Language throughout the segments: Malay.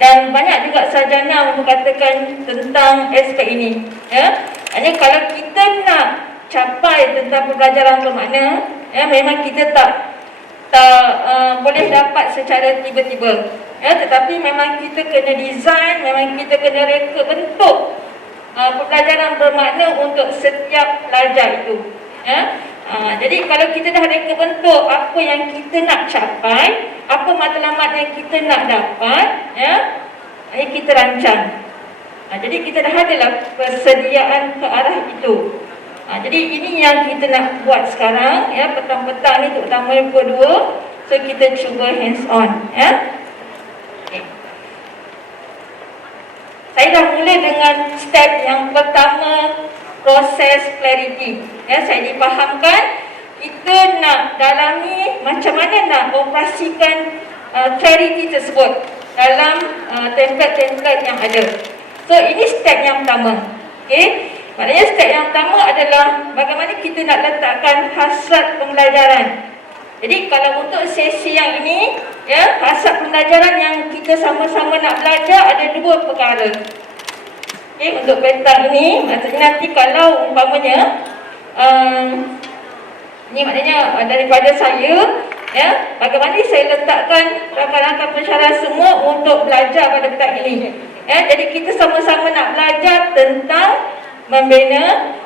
Dan banyak juga sarjana mengatakan tentang aspek ini. Hanya kalau kita nak capai tentang pembelajaran bermakna, memang kita tak boleh dapat secara tiba-tiba. Tetapi memang kita kena design, memang kita kena reka bentuk pembelajaran bermakna untuk setiap pelajar itu. Jadi kalau kita dah reka bentuk apa yang kita nak capai, apa matlamat yang kita nak dapat, kita rancang. Jadi kita dah adalah persediaan ke arah itu. Jadi ini yang kita nak buat sekarang, petang-petang ni terutama yang kedua. So kita cuba hands on. Okay. Saya dah mula dengan step yang pertama, proses clarity. Saya difahamkan kita nak dalami macam mana nak operasikan clarity tersebut dalam template-template yang ada. So ini step yang pertama. Okay? Maknanya step yang pertama adalah bagaimana kita nak letakkan hasrat pembelajaran. Jadi kalau untuk sesi yang ini, hasrat pembelajaran yang kita sama-sama nak belajar ada dua perkara. Okay, untuk petang ini, maksudnya nanti kalau umpamanya ini maknanya daripada saya, bagaimana saya letakkan rakan-rakan pensyarah semua untuk belajar pada petang ini. Jadi kita sama-sama nak belajar tentang membina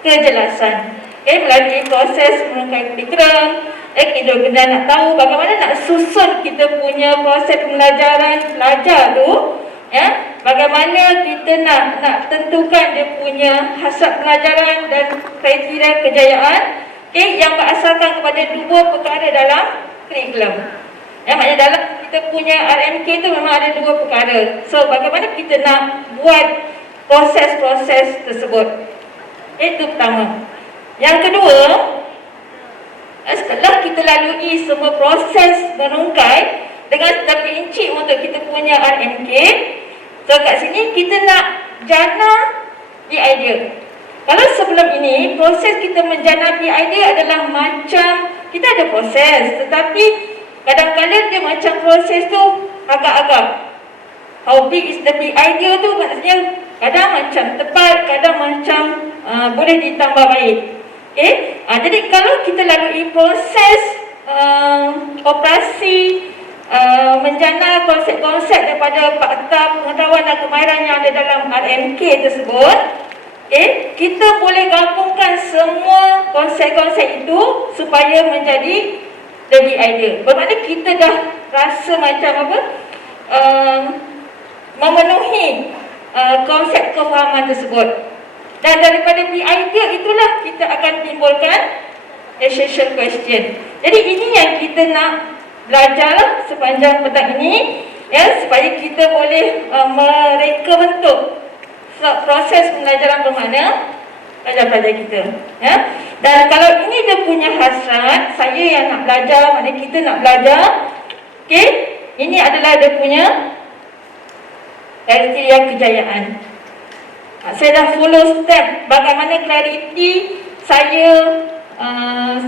kejelasan. Melalui proses merangkai kurikulum, kita kena nak tahu bagaimana nak susun kita punya proses pembelajaran pelajar tu. Bagaimana kita nak tentukan dia punya hasrat pelajaran dan kriteria kejayaan, yang berasaskan kepada dua perkara dalam kurikulum. Maknanya dalam kita punya RMK tu memang ada dua perkara. So bagaimana kita nak buat proses-proses tersebut. Itu pertama. Yang kedua, setelah kita lalui semua proses merungkai dengan terperinci untuk kita punya RMK, so kat sini kita nak jana the idea. Kalau sebelum ini, proses kita menjana the idea adalah macam kita ada proses, tetapi kadang-kadang dia macam proses tu agak-agak. How big is the big idea tu maksudnya kadang macam tepat, kadang macam boleh ditambah baik. Jadi kalau kita lalui proses operasi menjana konsep-konsep daripada fakta pengetahuan dan kemahiran yang ada dalam RMK tersebut, kita boleh gabungkan semua konsep-konsep itu supaya menjadi lebih ideal. Bermakna kita dah rasa macam apa, memenuhi konsep kefahaman tersebut. Dan daripada the idea itulah kita akan timbulkan essential question. Jadi ini yang kita nak belajar sepanjang petang ini, supaya kita boleh mereka bentuk proses pembelajaran bermakna pelajar-pelajar kita. Dan kalau ini dia punya hasrat, saya yang nak belajar, maknanya kita nak belajar, ini adalah dia punya kriteria kejayaan. Saya dah follow step bagaimana clarity saya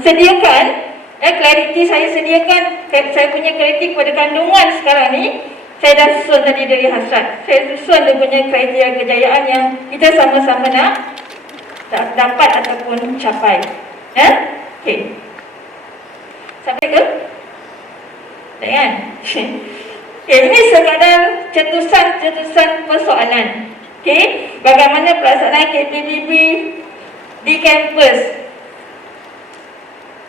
sediakan. Clarity saya sediakan, saya punya clarity kepada kandungan sekarang ni, saya dah susun tadi dari hasrat. Saya susun dia punya kriteria kejayaan yang kita sama-sama nak dapat ataupun capai. Okey. Sampai ke? Tak kan? Ini sekadar cetusan persoalan. Bagaimana pelaksanaan KPBB di kampus.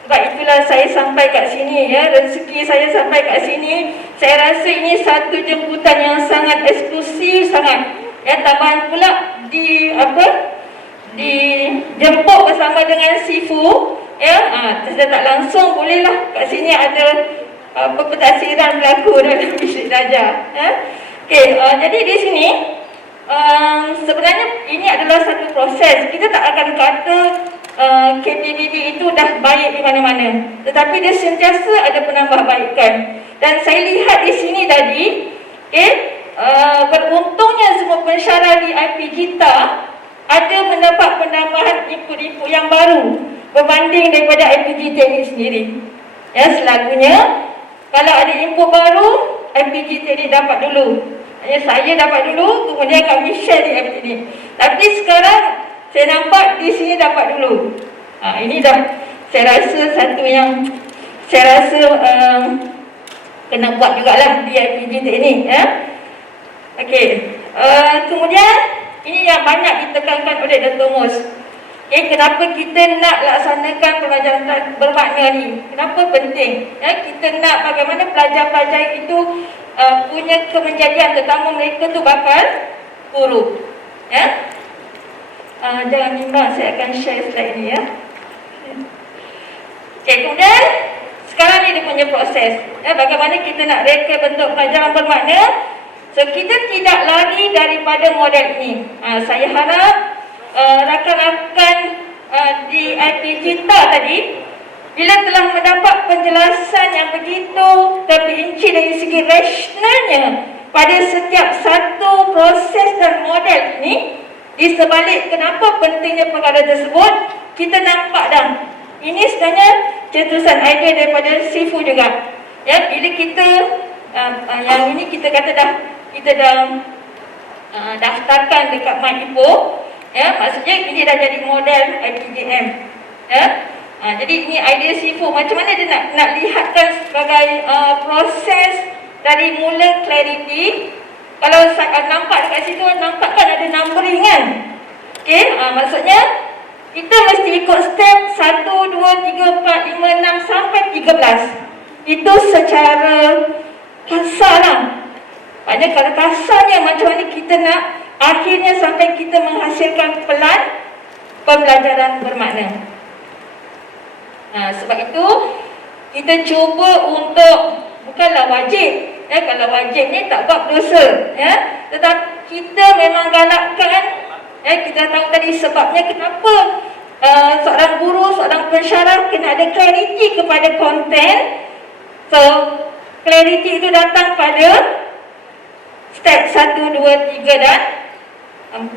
Sebab itulah saya sampai kat sini, rezeki saya sampai kat sini. Saya rasa ini satu jemputan yang sangat eksklusif sangat. Tambahan pula dijemput bersama dengan Sifu. Saya tak langsung bolehlah kat sini ada pentadsiran berlaku dalam bilik darjah. Jadi di sini sebenarnya ini adalah satu proses. Kita tak akan kata KPBB itu dah baik di mana-mana, tetapi dia sentiasa ada penambahbaikan. Dan saya lihat di sini tadi, beruntungnya semua pensyarah di IPGITA ada mendapat penambahan input-input yang baru berbanding daripada IPG Teknik sendiri. Selalunya kalau ada input baru, IPG Teknik dapat dulu. Maksudnya saya dapat dulu, kemudian kami share di FT ni. Tapi sekarang saya nampak di sini dapat dulu. Ini dah saya rasa satu yang saya rasa kena buat jugalah di IPG ni. Okey. Kemudian ini yang banyak ditekankan oleh Dr. Mus. Kenapa kita nak laksanakan pembelajaran bermakna ni? Kenapa penting? Kita nak bagaimana pelajar-pelajar itu punya kemenjadian, terutama mereka tu bakal guru. Jangan bimbang, saya akan share slide ni ya. Kemudian sekarang ni dia punya proses. Bagaimana kita nak reka bentuk pelajaran bermakna? So kita tidak lari daripada model ini. Saya harap rakan-rakan di IPG tadi, bila telah mendapat penjelasan yang begitu terperinci dari segi rasionalnya pada setiap satu proses dan model ini, di sebalik kenapa pentingnya perkara tersebut, kita nampak dah. Ini sebenarnya cetusan idea daripada Sifu juga. Bila kita yang ini kita kata kita dah daftarkan dekat MyIPO. Maksudnya ini dah jadi model IPGM. Jadi ini idea Sifu. Macam mana dia nak lihatkan sebagai proses dari mula clarity. Kalau nampak dekat situ, nampak kan ada numbering kan? Maksudnya kita mesti ikut step 1, 2, 3, 4, 5, 6 sampai 13. Itu secara kasar lah. Maknanya kalau kasarnya macam mana kita nak akhirnya sampai kita menghasilkan pelan pembelajaran bermakna. Sebab itu kita cuba untuk, bukanlah wajib, kalau wajib ni tak buat dosa, tetapi kita memang galakkan. Kita tahu tadi sebabnya kenapa seorang guru, seorang pensyarah kena ada clarity kepada konten. So clarity itu datang pada step 1, 2, 3 dan 4.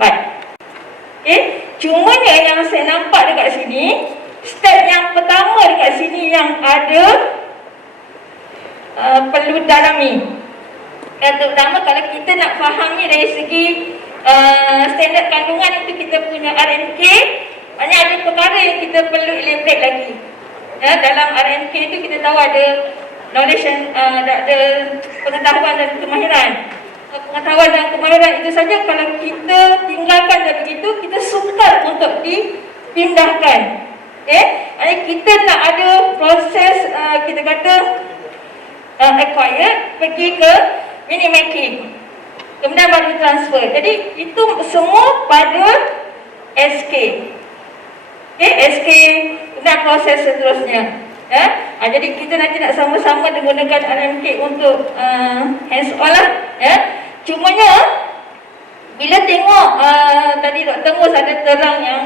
Cumanya yang saya nampak dekat sini, step yang pertama dekat sini yang ada perlu dalami. Terutama kalau kita nak fahami dari segi standard kandungan, itu kita punya RMK. Maknanya ada perkara yang kita perlu elaborate lagi. Dalam RMK itu kita tahu ada knowledge, ada pengetahuan dan kemahiran. Pengetahuan dan kemahiran itu saja kalau kita tinggalkan dan begitu, kita sukar untuk dipindahkan. Maknanya kita nak ada proses kita kata acquired, pergi ke mini making, kemudian baru transfer. Jadi itu semua pada SK. SK dan proses seterusnya. Jadi kita nanti nak sama-sama menggunakan RMK untuk hands on lah. Cumanya bila tengok tadi Dr. Mus ada terang yang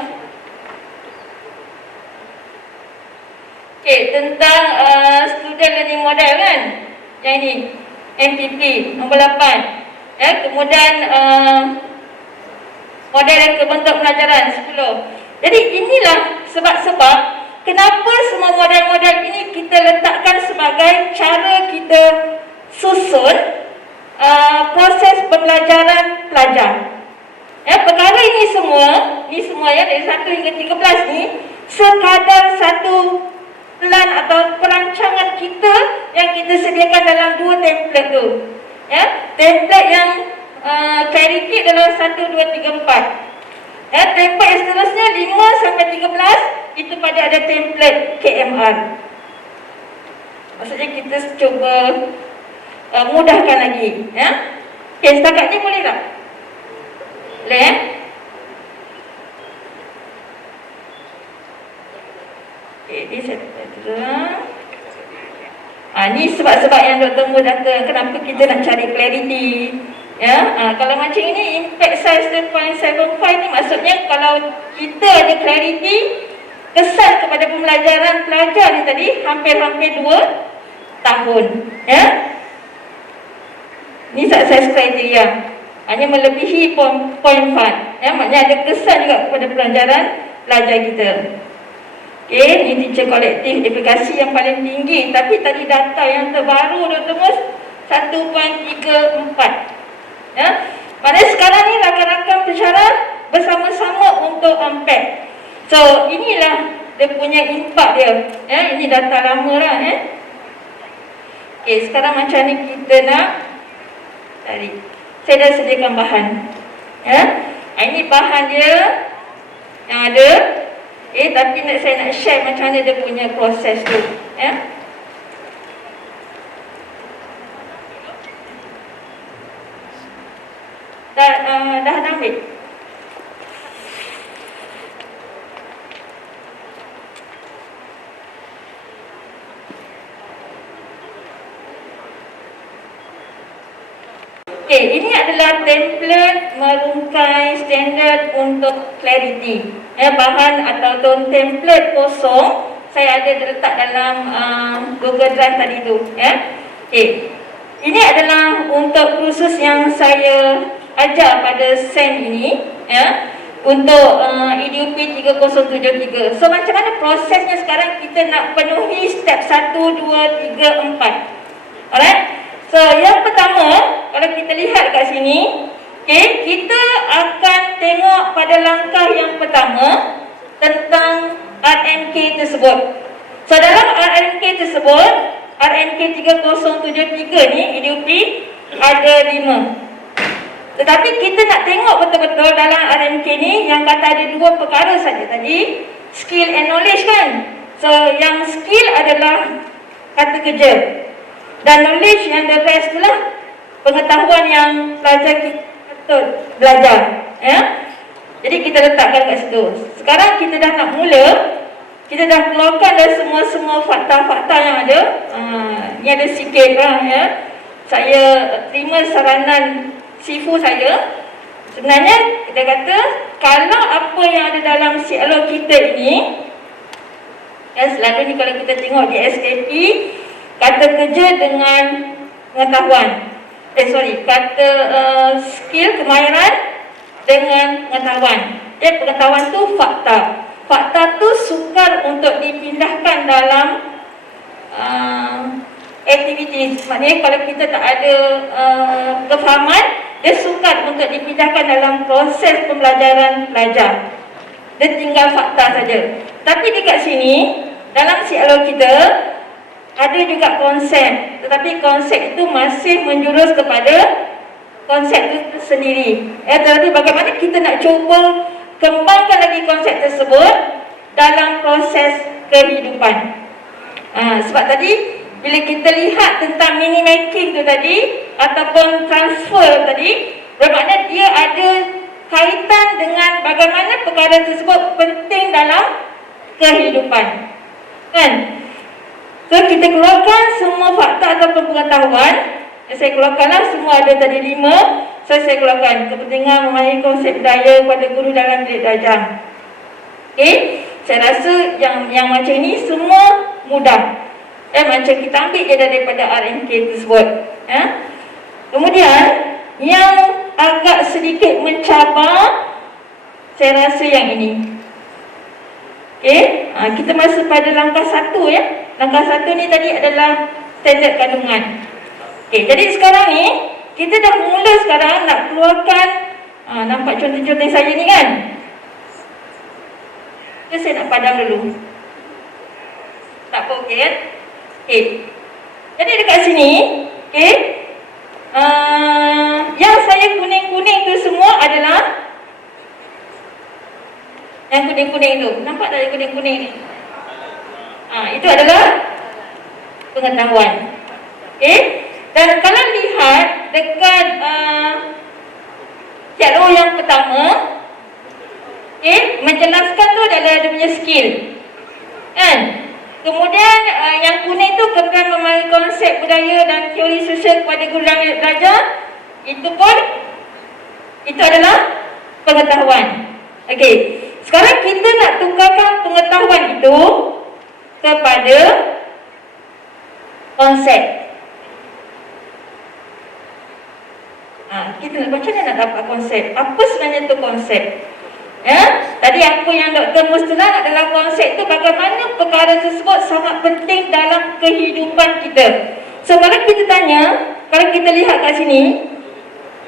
tentang student learning model kan, yang ini MPP nombor 8. Kemudian model yang kebentuk pelajaran 10. Jadi inilah sebab-sebab kenapa semua model-model ini kita letakkan sebagai cara kita susun proses pembelajaran pelajar. Perkara ini semua ya, dari 1 hingga 13 ni sekadar satu plan atau perancangan kita yang kita sediakan dalam 2 template tu. Template yang clarity adalah 1, 2, 3, 4. Template yang seterusnya 5 sampai 13 itu pada ada template KMR. Maksudnya kita cuba mudahkan lagi. Setakat ni boleh tak? Boleh Ini saya ni sebab-sebab yang Dr. Mu kata kenapa kita nak cari clarity. Kalau macam ini impact size 0.75 ni, maksudnya kalau kita ada clarity, kesan kepada pembelajaran pelajar ni tadi hampir-hampir 2 tahun. Ni success criteria, hanya melebihi 0.5. Maknanya ada kesan juga kepada pelajaran pelajar kita. Ini teacher kolektif aplikasi yang paling tinggi. Tapi tadi data yang terbaru Dr. Mus 1.34. compact. So inilah dia punya impak dia. Ini data lama lah. Okey, sekarang macam ni kita nak tarik. Saya dah sediakan bahan. Ini bahan dia yang ada. Tapi saya nak share macam mana dia punya proses tu. Dah ambil. Okey, ini adalah template merungkai standard untuk clarity. Bahan atau template kosong saya ada letak dalam Google Drive tadi tu. Okey. Ini adalah untuk kursus yang saya ajar pada SEM ini, untuk EDUP 3073. So macam mana prosesnya sekarang kita nak penuhi step 1, 2, 3, 4. Alright. So yang pertama, kalau kita lihat kat sini, kita akan tengok pada langkah yang pertama tentang RMK tersebut. So dalam RMK tersebut, RMK 3073 ni EDUP ada 5. Tetapi kita nak tengok betul-betul dalam RMK ni yang kata ada 2 perkara saja tadi, skill and knowledge kan. So yang skill adalah kata kerja, dan knowledge yang the rest tu lah pengetahuan yang pelajar kita betul belajar. Jadi kita letakkan kat situ. Sekarang kita dah nak mula. Kita dah keluarkan dah semua fakta-fakta yang ada. Ni ada sikit lah Saya terima saranan sifu saya. Sebenarnya kita kata kalau apa yang ada dalam CLO kita ini, selalu ni kalau kita tengok di SKP, kata kerja dengan pengetahuan. Kata skill, kemahiran dengan pengetahuan. Pengetahuan tu fakta. Fakta tu sukar untuk dipindahkan dalam aktiviti. Maknanya kalau kita tak ada kefahaman, dia sukar untuk dipindahkan dalam proses pembelajaran pelajar. Dia tinggal fakta saja. Tapi dekat sini, dalam CLO kita ada juga konsep, tetapi konsep itu masih menjurus kepada konsep itu sendiri. Tetapi bagaimana kita nak cuba kembangkan lagi konsep tersebut dalam proses kehidupan. Sebab tadi bila kita lihat tentang mini making tu tadi ataupun transfer tadi, bermakna dia ada kaitan dengan bagaimana perkara tersebut penting dalam kehidupan. Kan? So kita keluarkan semua fakta ataupun pengetahuan. Saya keluarkanlah semua ada tadi 5. So saya keluarkan kepentingan memahami konsep budaya pada guru dalam bilik belajar. Saya rasa yang macam ini semua mudah. Macam kita ambil je daripada RMK tersebut. Kemudian yang agak sedikit mencabar, saya rasa yang ini. Kita masuk pada langkah 1 ya. Langkah 1 ni tadi adalah standard kandungan. Jadi sekarang ni kita dah mula sekarang nak keluarkan nampak contoh-contoh saya ni kan. Saya nak padam dulu. Tak apa, okey kan? Jadi dekat sini, yang saya kuning-kuning tu semua adalah yang kuning-kuning tu. Nampak tak yang kuning-kuning ni? Itu adalah pengetahuan. Dan kalau lihat dekat CLO yang pertama, menjelaskan tu adalah dia punya skill. Kan? Kemudian yang kuning tu kemudian memahami konsep budaya dan teori sosial kepada guru dan belajar. Itu pun itu adalah pengetahuan. Sekarang kita nak tukarkan pengetahuan itu kepada konsep. Kita nak macam mana nak dapat konsep? Apa sebenarnya tu konsep? Tadi apa yang Dr. Mustalah adalah konsep tu bagaimana perkara tersebut sangat penting dalam kehidupan kita. So kalau kita tanya, kalau kita lihat kat sini,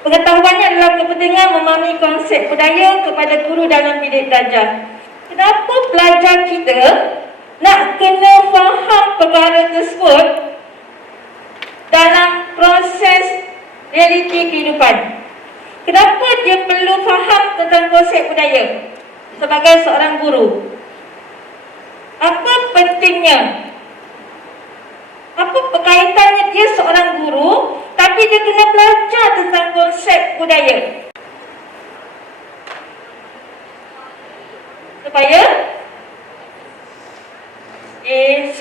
Pengetahuannya adalah kepentingan memahami konsep budaya kepada guru dalam bilik belajar. Kenapa pelajar kita nak kena faham perkara tersebut dalam proses realiti kehidupan? Kenapa dia perlu faham tentang konsep budaya sebagai seorang guru? Apa pentingnya? Apa berkaitannya dia seorang guru tapi dia kena belajar tentang konsep budaya?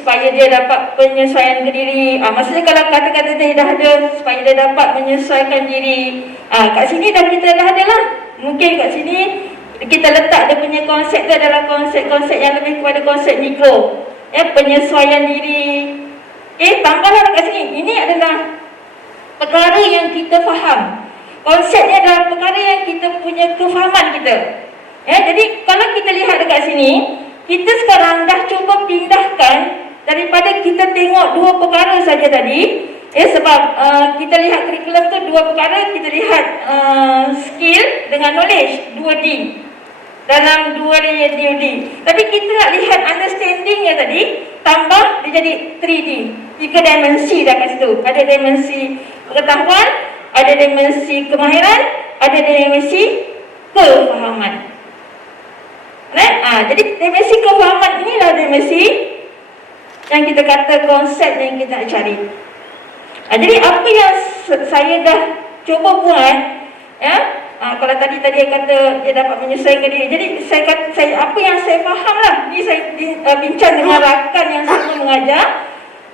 Supaya dia dapat penyesuaian diri. Maksudnya kalau kata-kata dia dah ada, supaya dia dapat menyesuaikan diri. Kat sini kita dah ada lah. Mungkin kat sini kita letak dia punya konsep tu adalah konsep-konsep yang lebih kepada konsep mikro. Penyesuaian diri. Tambahlah kat sini. Ini adalah perkara yang kita faham. Konsepnya adalah perkara yang kita punya kefahaman kita. Jadi kalau kita lihat dekat sini, kita sekarang dah cuba pindahkan daripada kita tengok dua perkara saja tadi. Sebab kita lihat kurikulum tu dua perkara, kita lihat skill dengan knowledge, 2D. Dalam 2D. Tapi kita nak lihat understandingnya tadi, tambah dia jadi 3D. 3 dimensi dah kat situ. Ada dimensi pengetahuan, ada dimensi kemahiran, ada dimensi kefahaman. Jadi dimensi kefahaman inilah dimensi yang kita kata konsep yang kita nak cari. Jadi apa yang saya dah cuba buat, kalau tadi kata dia dapat menyesuaikan diri. Jadi apa yang saya faham lah, ni saya bincang dengan rakan yang sama mengajar.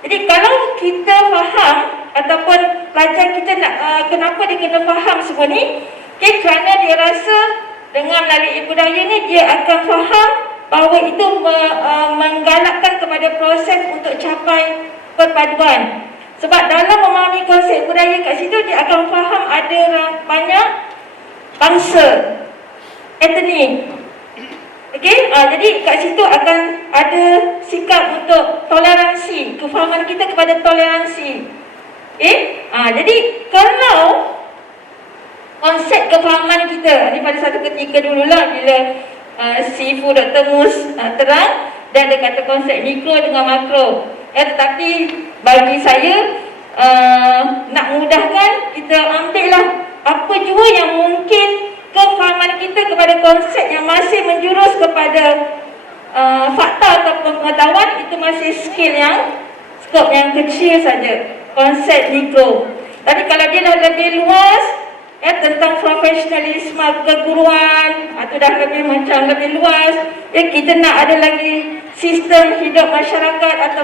Jadi kalau kita faham ataupun pelajar kita nak kenapa dia kena faham semua ni, kerana dia rasa dengan melalui budaya ni dia akan faham bahawa itu menggalakkan kepada proses untuk capai perpaduan. Sebab dalam memahami konsep budaya kat situ, dia akan faham ada banyak bangsa, etnik. Jadi kat situ akan ada sikap untuk toleransi, kefahaman kita kepada toleransi. Jadi kalau konsep kefahaman kita ni pada satu ketika dululah bila si Fu Dr. Mus terang, dan dia kata konsep mikro dengan makro. Tetapi bagi saya nak mudahkan, kita ambillah apa jua yang mungkin kefahaman kita kepada konsep yang masih menjurus kepada fakta atau pengetahuan, itu masih skill yang skop yang kecil saja, konsep mikro. Tapi kalau dia dah lebih luas, tentang profesionalisme keguruan, atau dah lebih luas, kita nak ada lagi sistem hidup masyarakat atau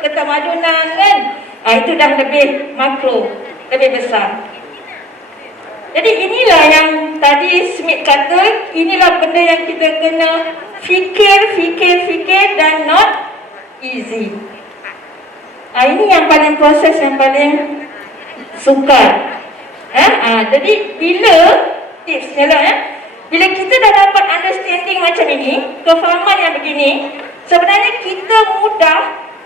ketamadunan kan, itu dah lebih makro, lebih besar. Jadi inilah yang tadi Smith kata, inilah benda yang kita kena fikir dan not easy. Ini yang paling proses yang paling sukar. Jadi bila tipsnya lah, bila kita dah dapat understanding macam ini, kefahaman yang begini, sebenarnya kita mudah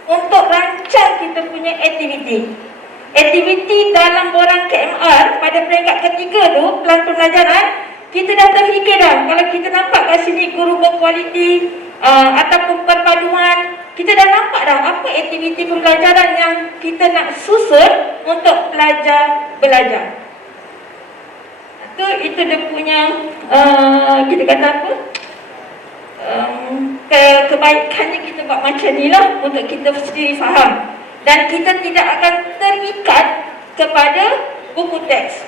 untuk rancang kita punya aktiviti dalam borang KMR pada peringkat ketiga tu, pelan pembelajaran. Kita dah terfikir dah, kalau kita nampak kat sini guru berkualiti ataupun perpaduan, kita dah nampak dah apa aktiviti pembelajaran yang kita nak susun untuk belajar. Itu dia punya kita kata apa, kebaikannya kita buat macam ni lah, untuk kita sendiri faham. Dan kita tidak akan terikat kepada buku teks.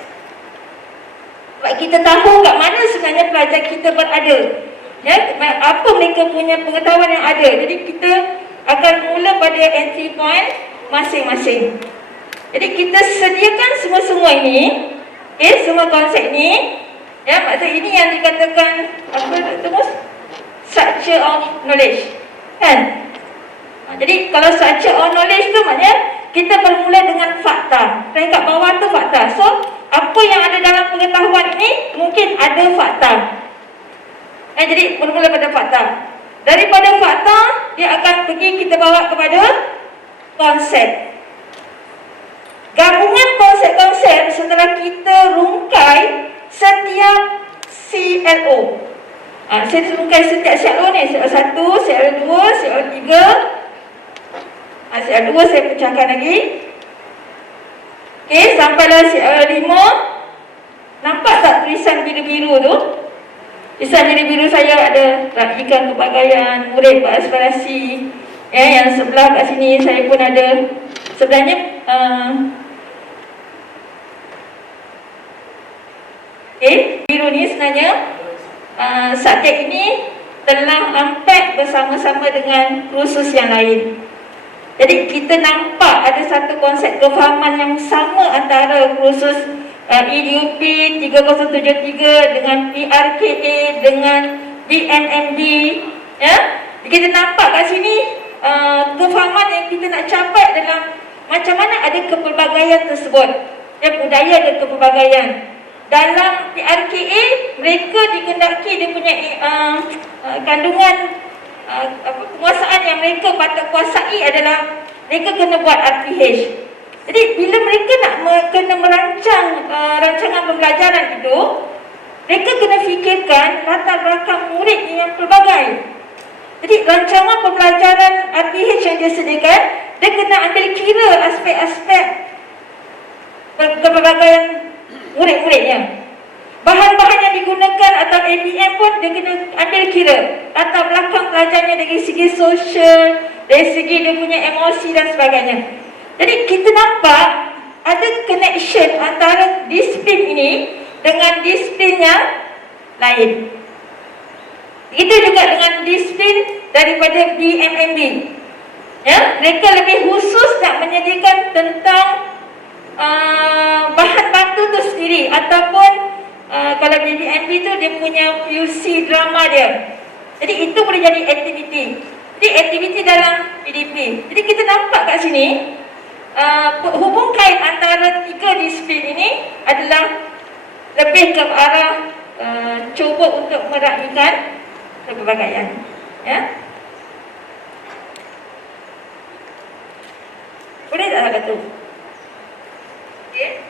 Sebab kita tahu kat mana sebenarnya pelajar kita berada, apa mereka punya pengetahuan yang ada. Jadi kita akan mula pada entry point masing-masing. Jadi kita sediakan semua ini, semua konsep ni, maksud ini yang dikatakan structure of knowledge, kan? Jadi kalau structure of knowledge tu maknanya kita bermula dengan fakta. Peringkat bawah tu fakta. So apa yang ada dalam pengetahuan ini mungkin ada fakta. Jadi bermula pada fakta. Daripada fakta dia akan pergi kita bawa kepada konsep. gabungan konsep-konsep setelah kita rungkai setiap CLO. Saya rungkai setiap CLO ni, CLO1, CLO2, CLO3. CLO2 saya pecahkan lagi. Okey, sampailah CLO5. Nampak tak tulisan biru-biru tu? Tulisan biru-biru saya ada raikan kepagaian, murid beraspirasi. Yang sebelah kat sini saya pun ada. Sebenarnya biru ni sebenarnya subjek ini telah unpack bersama-sama dengan kursus yang lain. Jadi kita nampak ada satu konsep kefahaman yang sama antara kursus EDUP 3073 dengan PRKA dengan BMMD, ya. Kita nampak kat sini kefahaman yang kita nak capai dalam macam mana ada kepelbagaian tersebut, budaya dan kepelbagaian. Dalam PRKA mereka dikendaki dia punya kandungan penguasaan yang mereka patut kuasai adalah mereka kena buat RPH. Jadi bila mereka nak kena merancang rancangan pembelajaran itu, mereka kena fikirkan latar belakang murid yang pelbagai. Jadi rancangan pembelajaran RPH yang dia sediakan, dia kena ambil kira aspek-aspek kepelbagaian murid-muridnya. Bahan-bahan yang digunakan atau ABM pun dia kena ambil kira latar belakang pelajarnya dari segi sosial, dari segi dia punya emosi dan sebagainya. Jadi kita nampak ada connection antara disiplin ini dengan disiplin yang lain. Itu juga dengan disiplin daripada BMMB. Ya, mereka lebih khusus nak menyediakan tentang bahan bantu tu sendiri, ataupun kalau BMMB tu dia punya PUC drama dia. Jadi itu boleh jadi aktiviti. Jadi aktiviti dalam PDP. Jadi kita nampak kat sini hubung kait antara tiga disiplin ini adalah lebih ke arah cuba untuk meraihkan kepelbagaian, ya. Boleh tak kata tu? Okey.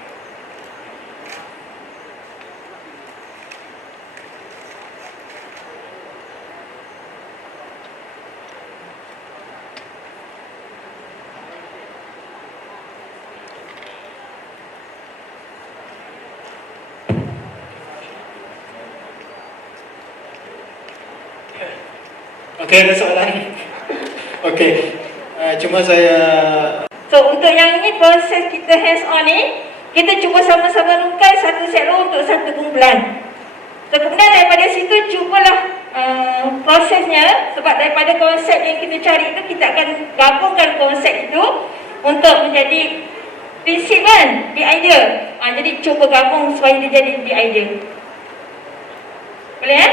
Okey, ada soalan? Okey, cuma saya... So untuk yang ini proses kita hands on ni, kita cuba sama-sama rungkai satu CLO untuk satu kumpulan. So kemudian daripada situ cubalah prosesnya, sebab daripada konsep yang kita cari itu kita akan gabungkan konsep itu untuk menjadi prinsip kan, the idea. Jadi cuba gabung supaya dia jadi the idea. Boleh ya?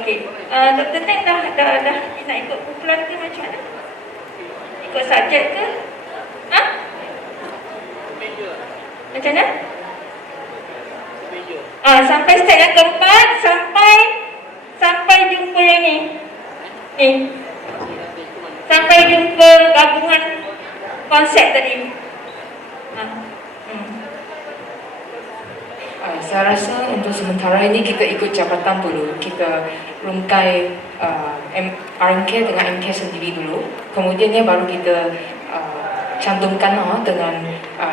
Okey. Dr. Teng dah nak ikut kumpulan ke macam mana? Ikut subjek ke? Macam mana? Sampai step yang keempat, sampai jumpa yang ni. Sampai jumpa gabungan konsep tadi. Saya rasa untuk sementara ini kita ikut jabatan dulu. Kita rungkai RMK dengan MK sendiri dulu. Kemudiannya baru kita cantumkan dengan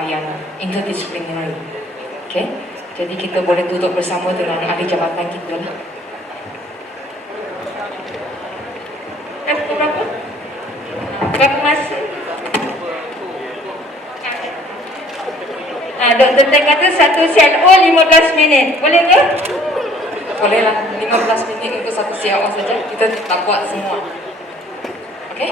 yang interdisciplinary. Okay? Jadi kita boleh duduk bersama dengan ahli jabatan kita lah. Berapa? Berapa masa? Dr. Teng kata satu CLO 15 minit. Boleh ke? Boleh lah, 15 minit untuk satu CLO saja. Kita tak buat semua. Okay?